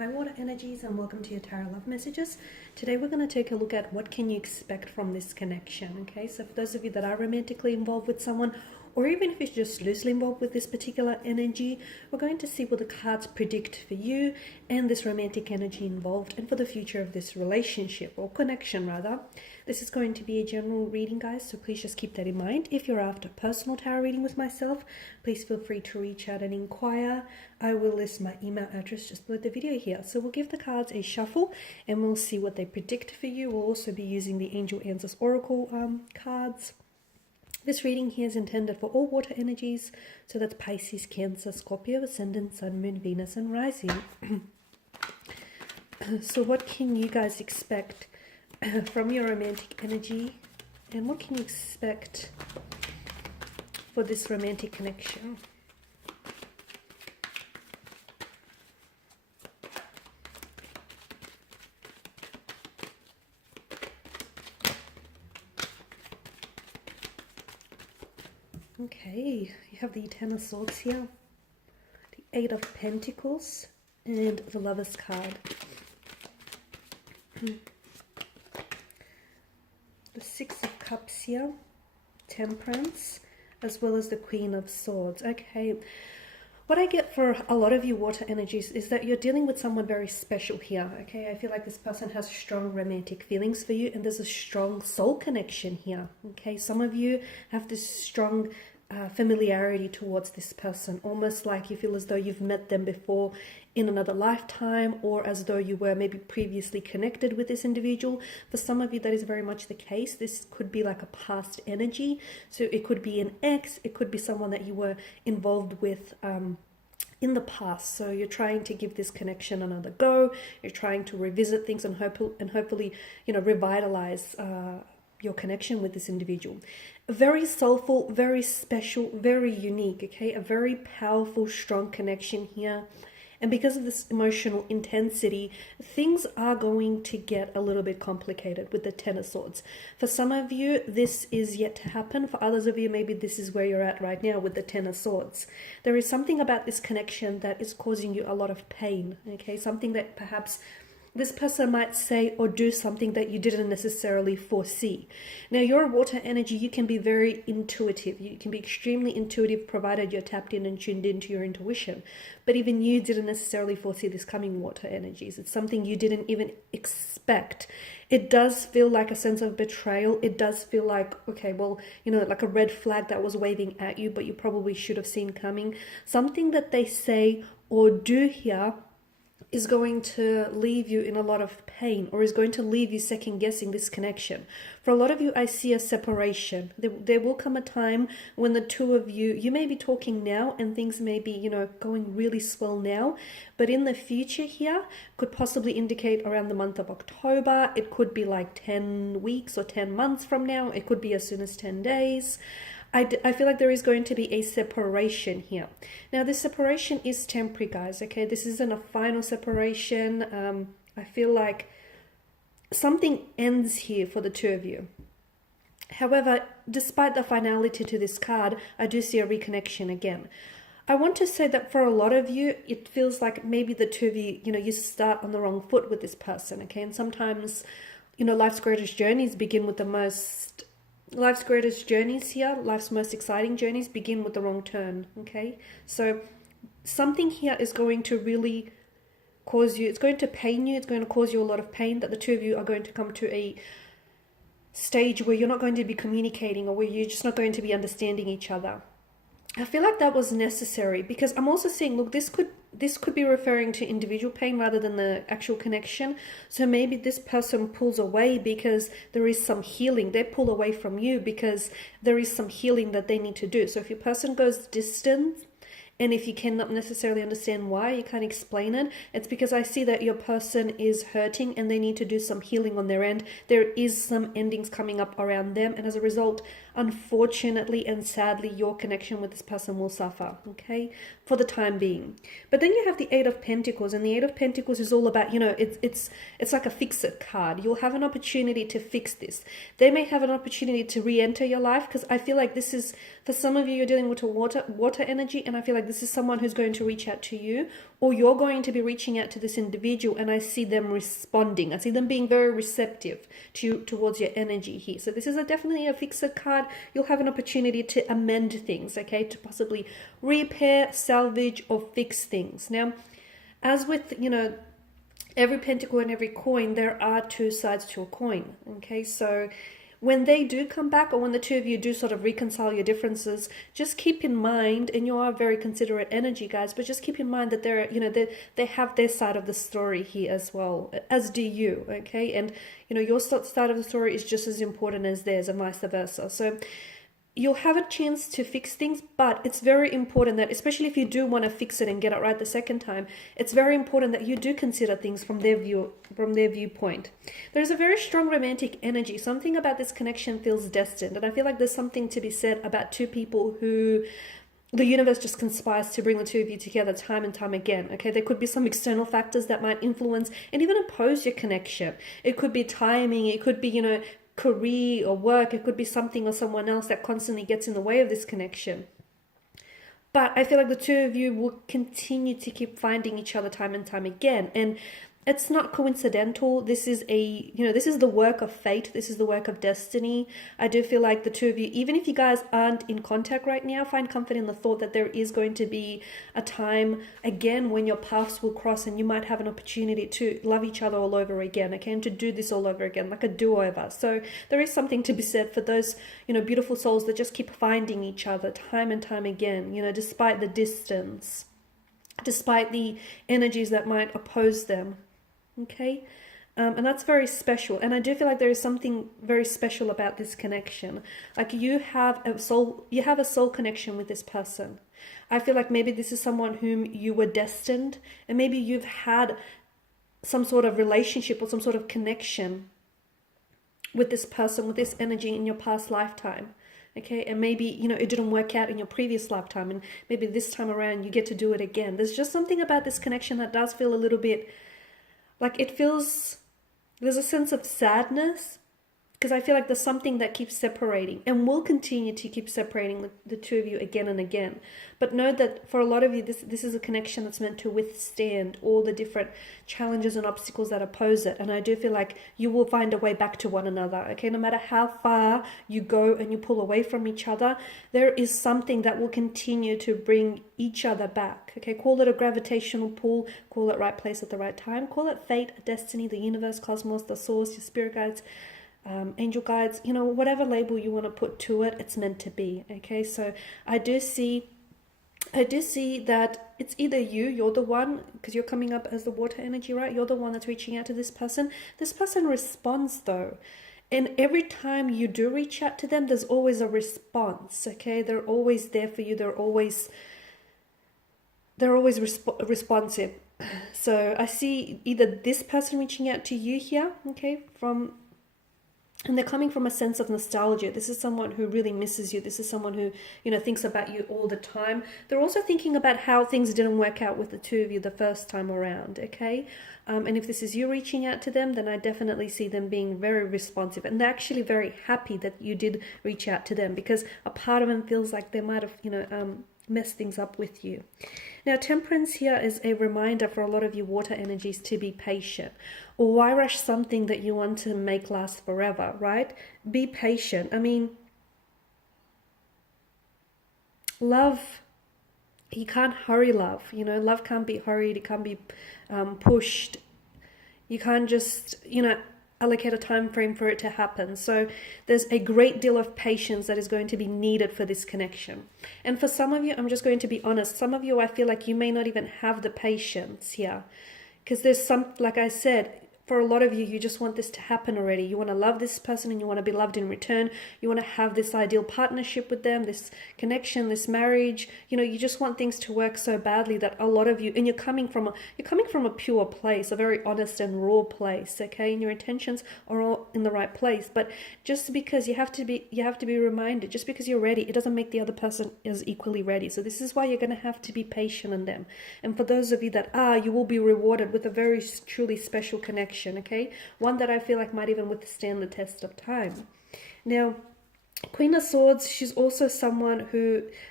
Hi water energies, and welcome to your tarot love messages. Today we're going to take a look at what can you expect from this connection. Okay, so for those of you that are romantically involved with someone, or even if you're just loosely involved with this particular energy, we're going to see what the cards predict for you and this romantic energy involved, and for the future of this relationship or connection rather. This is going to be a general reading, guys, so please just keep that in mind. If you're after personal tarot reading with myself, please feel free to reach out and inquire. I will list my email address just below the video here. So we'll give the cards a shuffle and we'll see what they predict for you. We'll also be using the Angel Answers Oracle cards. This reading here is intended for all water energies, so that's Pisces, Cancer, Scorpio, Ascendant, Sun, Moon, Venus, and Rising. So what can you guys expect from your romantic energy, and what can you expect for this romantic connection? Okay, you have the Ten of Swords here, the Eight of Pentacles, and the Lover's card. The Six of Cups here, Temperance, as well as the Queen of Swords. Okay, what I get for a lot of you water energies is that you're dealing with someone very special here. Okay, I feel like this person has strong romantic feelings for you, and there's a strong soul connection here. Okay, some of you have this strong familiarity towards this person, almost like you feel as though you've met them before in another lifetime, or as though you were maybe previously connected with this individual. For some of you, that is very much the case. This could be like a past energy, so it could be an ex, it could be someone that you were involved with in the past. So you're trying to give this connection another go, you're trying to revisit things and hopefully, you know, revitalize your connection with this individual. Very soulful, very special, very unique, okay? A very powerful, strong connection here. And because of this emotional intensity, things are going to get a little bit complicated with the Ten of Swords. For some of you, this is yet to happen. For others of you, maybe this is where you're at right now with the Ten of Swords. There is something about this connection that is causing you a lot of pain, okay? Something that perhaps this person might say or do something that you didn't necessarily foresee. Now, your water energy, you can be very intuitive. You can be extremely intuitive, provided you're tapped in and tuned into your intuition. But even you didn't necessarily foresee this coming, water energies. It's something you didn't even expect. It does feel like a sense of betrayal. It does feel like, okay, well, you know, like a red flag that was waving at you, but you probably should have seen coming. Something that they say or do here is going to leave you in a lot of pain, or is going to leave you second guessing this connection. For a lot of you, I see a separation. There will come a time when the two of you, you may be talking now and things may be, you know, going really swell now, but in the future here could possibly indicate around the month of October. It could be like 10 weeks or 10 months from now. It could be as soon as 10 days. I feel like there is going to be a separation here. Now, this separation is temporary, guys, okay? This isn't a final separation. I feel like something ends here for the two of you. However, despite the finality to this card, I do see a reconnection again. I want to say that for a lot of you, it feels like maybe the two of you, you know, you start on the wrong foot with this person, okay? And sometimes, you know, life's greatest journeys begin with life's greatest journeys here, life's most exciting journeys begin with the wrong turn, okay? So something here is going to really cause you, it's going to pain you, it's going to cause you a lot of pain, that the two of you are going to come to a stage where you're not going to be communicating, or where you're just not going to be understanding each other. I feel like that was necessary, because I'm also seeing, look, this could be referring to individual pain rather than the actual connection. So maybe this person pulls away because there is some healing. They pull away from you because there is some healing that they need to do. So if your person goes distant, and if you cannot necessarily understand why, you can't explain it, it's because I see that your person is hurting and they need to do some healing on their end. There is some endings coming up around them, and as a result, unfortunately and sadly, your connection with this person will suffer, okay, for the time being. But then you have the Eight of Pentacles, and the Eight of Pentacles is all about, you know, it's like a fix-it card. You'll have an opportunity to fix this. They may have an opportunity to re-enter your life, because I feel like this is, for some of you, you're dealing with a water energy, and I feel like this is someone who's going to reach out to you, or you're going to be reaching out to this individual, and I see them responding. I see them being very receptive towards your energy here. So this is definitely a fixer card. You'll have an opportunity to amend things, okay, to possibly repair, salvage, or fix things. Now, as with, every pentacle and every coin, there are two sides to a coin, okay? So when they do come back, or when the two of you do sort of reconcile your differences, just keep in mind, and you are very considerate energy, guys, but just keep in mind that they're, they have their side of the story here as well, as do you, okay? And, your side of the story is just as important as theirs, and vice versa. So you'll have a chance to fix things, but it's very important that, especially if you do want to fix it and get it right the second time, it's very important that you do consider things from their viewpoint. There's a very strong romantic energy. Something about this connection feels destined, and I feel like there's something to be said about two people who the universe just conspires to bring the two of you together time and time again, okay? There could be some external factors that might influence and even oppose your connection. It could be timing, it could be, career or work, it could be something or someone else that constantly gets in the way of this connection. But I feel like the two of you will continue to keep finding each other time and time again, and it's not coincidental. This is this is the work of fate. This is the work of destiny. I do feel like the two of you, even if you guys aren't in contact right now, find comfort in the thought that there is going to be a time again when your paths will cross, and you might have an opportunity to love each other all over again, okay, and to do this all over again, like a do-over. So there is something to be said for those, beautiful souls that just keep finding each other time and time again, despite the distance, despite the energies that might oppose them. Okay, and that's very special, and I do feel like there is something very special about this connection. Like you have a soul connection with this person. I feel like maybe this is someone whom you were destined, and maybe you've had some sort of relationship or some sort of connection with this person, with this energy in your past lifetime. Okay, and maybe, it didn't work out in your previous lifetime, and maybe this time around you get to do it again. There's just something about this connection that does feel a little bit like there's a sense of sadness, because I feel like there's something that keeps separating and will continue to keep separating the two of you again and again. But know that for a lot of you, this is a connection that's meant to withstand all the different challenges and obstacles that oppose it. And I do feel like you will find a way back to one another, okay? No matter how far you go and you pull away from each other, there is something that will continue to bring each other back, okay? Call it a gravitational pull, call it right place at the right time, call it fate, destiny, the universe, cosmos, the source, your spirit guides, angel guides, whatever label you want to put to it, it's meant to be, okay? So I do see that it's either you're the one, because you're coming up as the water energy, right? You're the one that's reaching out to this person. This person responds though, and every time you do reach out to them, there's always a response, okay? They're always there for you. They're always responsive. So I see either this person reaching out to you here, okay, and they're coming from a sense of nostalgia. This is someone who really misses you. This is someone who, thinks about you all the time. They're also thinking about how things didn't work out with the two of you the first time around, okay? And if this is you reaching out to them, then I definitely see them being very responsive. And they're actually very happy that you did reach out to them, because a part of them feels like they might have, mess things up with you. Now, temperance here is a reminder for a lot of you water energies to be patient. Or why rush something that you want to make last forever, right? Be patient. I mean, love, you can't hurry love. Love can't be hurried. It can't be pushed. You can't just, allocate a time frame for it to happen. So there's a great deal of patience that is going to be needed for this connection. And for some of you, I'm just going to be honest, some of you, I feel like you may not even have the patience here, because there's like I said, for a lot of you, you just want this to happen already. You want to love this person and you want to be loved in return. You want to have this ideal partnership with them, this connection, this marriage. You just want things to work so badly that a lot of you, and you're coming from a pure place, a very honest and raw place, okay? And your intentions are all in the right place. But just because you have to be reminded, just because you're ready, it doesn't make the other person as equally ready. So this is why you're going to have to be patient in them. And for those of you that are, you will be rewarded with a very truly special connection. Okay, one that I feel like might even withstand the test of time. Now, Queen of Swords, she's also someone who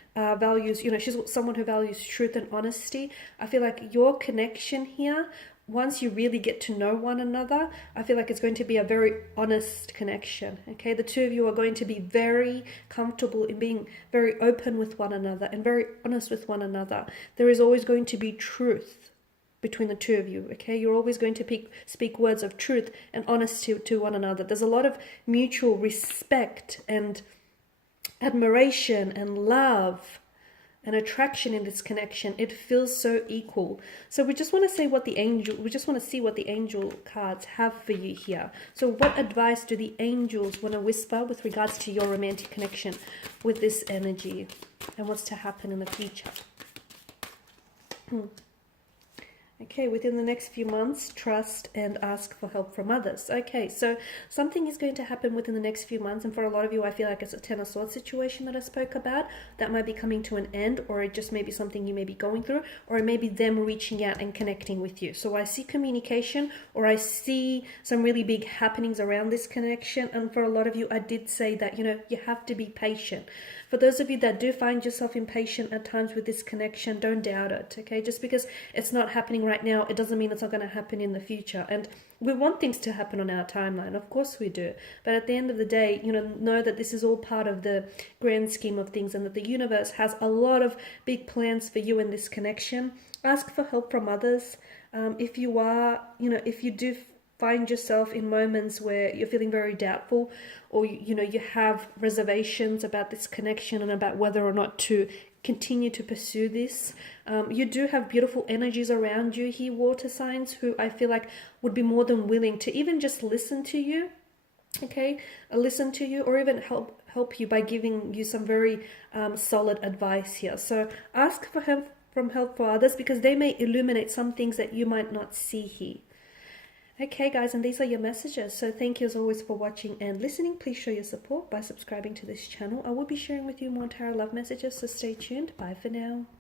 values, you know, she's someone who values truth and honesty. I feel like your connection here, once you really get to know one another, I feel like it's going to be a very honest connection, okay? The two of you are going to be very comfortable in being very open with one another and very honest with one another. There is always going to be truth between the two of you, okay? You're always going to speak words of truth and honesty to one another. There's a lot of mutual respect and admiration and love and attraction in this connection. It feels so equal. So we just want to see what the angel cards have for you here. So what advice do the angels want to whisper with regards to your romantic connection with this energy and what's to happen in the future? Okay, within the next few months, trust and ask for help from others. Okay, so something is going to happen within the next few months, and for a lot of you, I feel like it's a Ten of Swords situation that I spoke about. That might be coming to an end, or it just may be something you may be going through, or it may be them reaching out and connecting with you. So I see communication, or I see some really big happenings around this connection, and for a lot of you, I did say that, you know, you have to be patient. For those of you that do find yourself impatient at times with this connection, don't doubt it, okay? Just because it's not happening right now, it doesn't mean it's not going to happen in the future. And we want things to happen on our timeline, of course we do. But at the end of the day, you know that this is all part of the grand scheme of things, and that the universe has a lot of big plans for you in this connection. Ask for help from others. If you do find yourself in moments where you're feeling very doubtful, or you have reservations about this connection and about whether or not to continue to pursue this, you do have beautiful energies around you here, water signs, who I feel like would be more than willing to even just listen to you, okay? Listen to you, or even help you by giving you some very solid advice here. So ask for help from others, because they may illuminate some things that you might not see here. Okay guys, and these are your messages. So thank you as always for watching and listening. Please show your support by subscribing to this channel. I will be sharing with you more tarot love messages, so stay tuned. Bye for now.